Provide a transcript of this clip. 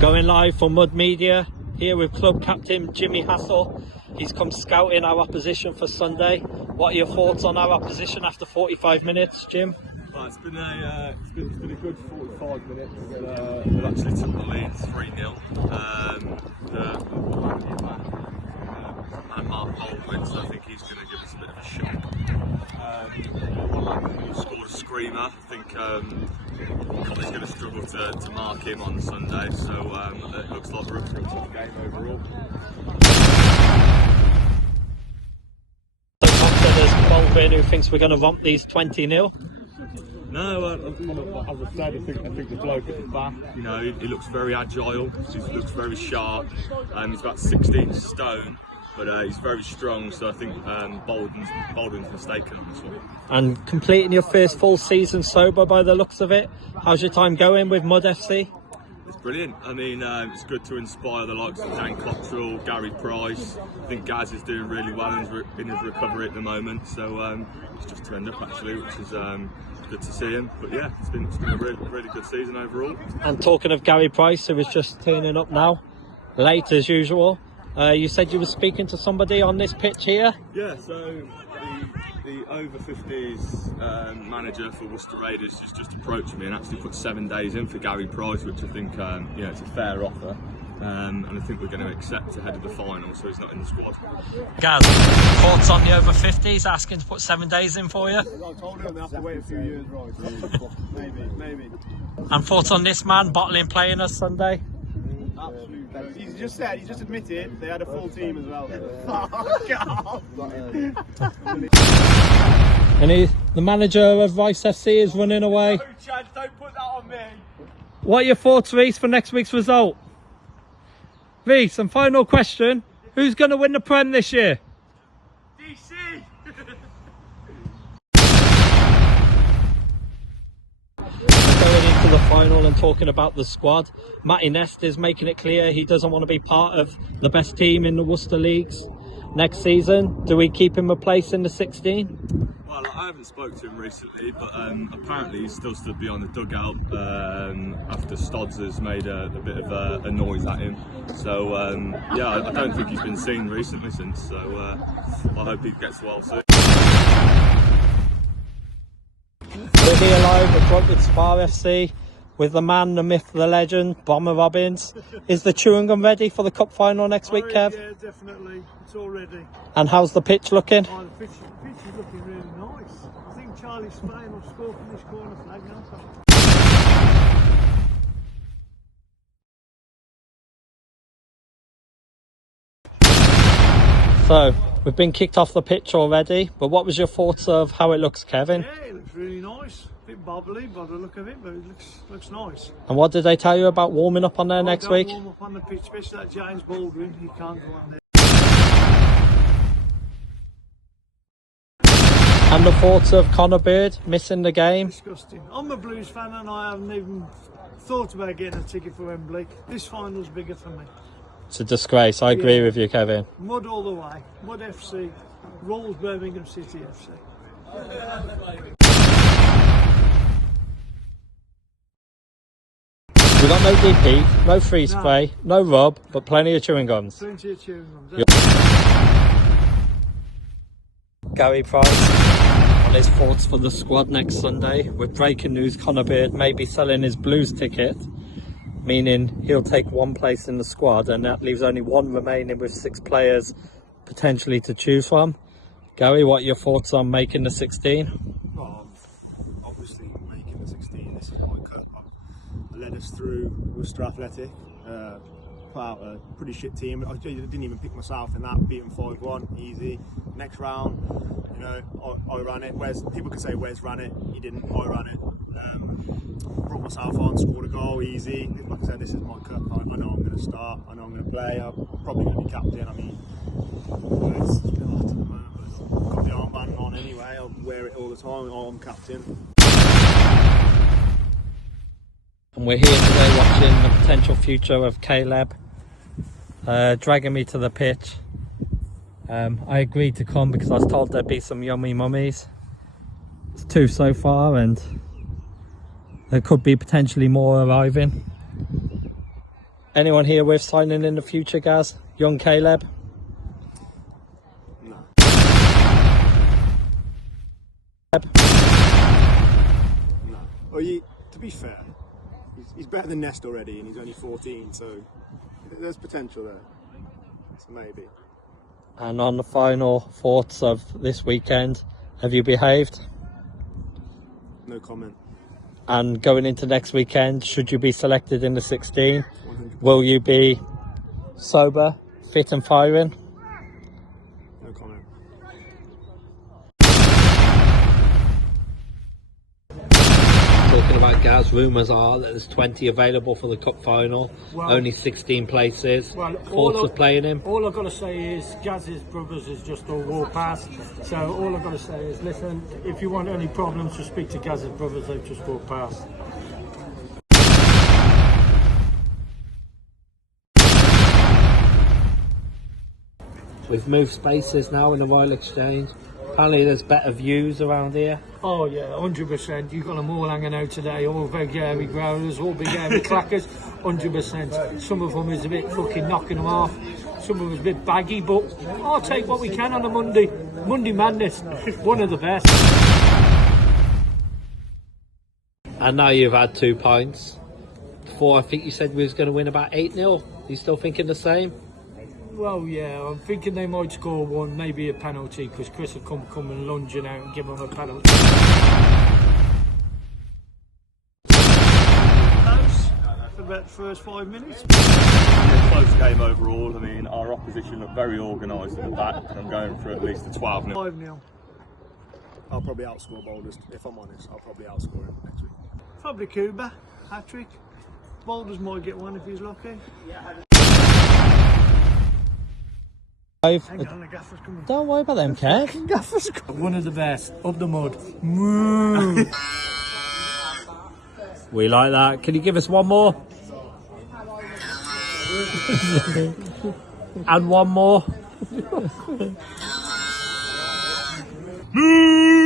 Going live for Mud Media, here with club captain Jimmy Hassel. He's come scouting our opposition for Sunday. What are your thoughts on our opposition after 45 minutes, Jim? Well, it's been a good 45 minutes. We've actually took the lead 3-0. And Mark Baldwin, so I think he's going to give us a bit of a shock. He scored a screamer. I think Colin's going to struggle to mark him on Sunday, so it looks like we're up for a tough game overall. There's Baldwin who thinks we're going to romp these 20-0. No, as I said, I think the bloke at the back, you know, he looks very agile, he looks very sharp, he's about 16 stone, but he's very strong, so I think Baldwin's mistaken on this one. And completing your first full season sober by the looks of it, how's your time going with Mud FC? It's brilliant. I mean, it's good to inspire the likes of Dan Cottrell, Gary Price. I think Gaz is doing really well in his recovery at the moment, so it's just turned up actually, which is good to see him. But yeah, it's been a really good season overall. And talking of Gary Price, who is just turning up now, late as usual. You said you were speaking to somebody on this pitch here? Yeah, so the over 50s manager for Worcester Raiders has just approached me and actually put 7 days in for Gary Price, which I think it's a fair offer. And I think we're going to accept ahead of the final, so he's not in the squad. Gaz, thoughts on the over 50s asking to put 7 days in for you? I told him they have to wait a few years, right? maybe. And thoughts on this man bottling playing us Sunday? Absolutely. He's just admitted they had a full team as well. And the manager of Rice FC is running away. No, Chad, don't put that on me. What are your thoughts, Reece, for next week's result? Reece, and final question, who's going to win the Prem this year? DC! Going into the final and talking about the squad, Matty Nest is making it clear he doesn't want to be part of the best team in the Worcester Leagues next season. Do we keep him a place in the 16? Well, I haven't spoken to him recently, but apparently he's still stood behind the dugout after Stodds has made a bit of a noise at him. So yeah, I don't think he's been seen recently since, so I hope he gets well soon. We're here live at Bruntwood Spa FC with the man, the myth, the legend, Bomber Robbins. Is the chewing gum ready for the cup final next week, Kev? Yeah, definitely. It's all ready. And how's the pitch looking? Oh, the pitch is looking really nice. I think Charlie Spain will score from this corner flag now. So, we've been kicked off the pitch already, but what was your thoughts of how it looks, Kevin? Yeah, it looks really nice. A bit bubbly by the look of it, but it looks nice. And what did they tell you about warming up on there next week? Warm up on the pitch, especially that James Baldwin. He can't go on there. And the thoughts of Connor Bird missing the game? Disgusting. I'm a Blues fan and I haven't even thought about getting a ticket for Wembley. This final's bigger for me. It's a disgrace. I agree with you, Kevin. Mud all the way. Mud FC. Rules Birmingham City FC. We got no DP, no freeze spray, no rub, but plenty of chewing gums. Plenty of chewing gums. Gary Price on his thoughts for the squad next Sunday. With breaking news, Connor Beard may be selling his Blues ticket, meaning he'll take one place in the squad, and that leaves only one remaining with 6 players potentially to choose from. Gary, what are your thoughts on making the 16? Well, obviously making the 16, this is my cup. I led us through Worcester Athletic, put out a pretty shit team. I didn't even pick myself in that, beat them 5-1, easy. Next round, you know, I ran it. People could say Wes ran it, he didn't, I ran it. Brought myself on, scored a goal, easy. Like I said, this is my cup. I know I'm going to start, I know I'm going to play, I'm probably going to be captain. I mean, it's a bit hard at the moment, but I've got the armband on anyway, I'll wear it all the time, I'm captain. And we're here today watching the potential future of Caleb, dragging me to the pitch. I agreed to come because I was told there'd be some yummy mummies. It's 2 so far and there could be potentially more arriving. Anyone here with signing in the future, Gaz? Young Caleb? No. No. Well, to be fair, he's better than Nest already, and he's only 14, so there's potential there. So maybe. And on the final thoughts of this weekend, have you behaved? No comment. And going into next weekend, should you be selected in the 16, 100%. will you be sober, fit and firing? No comment. Talking about Gaz, rumours are that there's 20 available for the cup final, Well, only 16 places. Well, Thoughts of playing him? All I've got to say is Gaz's brothers has just all walked past. So all I've got to say is, listen, if you want any problems, just speak to Gaz's brothers. They've just walked past. We've moved spaces now in the Royal Exchange. Apparently there's better views around here. Oh yeah, 100%. You've got them all hanging out today, all big hairy growlers, all big hairy clackers, 100%. Some of them is a bit fucking knocking them off. Some of them is a bit baggy, but I'll take what we can on a Monday. Monday Madness, one of the best. And now you've had 2 pints. Before I think you said we was going to win about 8-0. You still thinking the same? Well, yeah, I'm thinking they might score one, maybe a penalty, because Chris will come and lunging out and give them a penalty. For about the first 5 minutes. A close game overall. I mean, our opposition looked very organised at the back, and I'm going for at least a 12-0. 5-0. I'll probably outscore Boulders, if I'm honest. I'll probably outscore him next week. Probably Cuba, hat-trick. Boulders might get one if he's lucky. Hang on, the gaffer's coming. Don't worry about them, Kev. Gaffer's coming. One of the best, up the mud. Moo. We like that. Can you give us one more? And one more. Moo!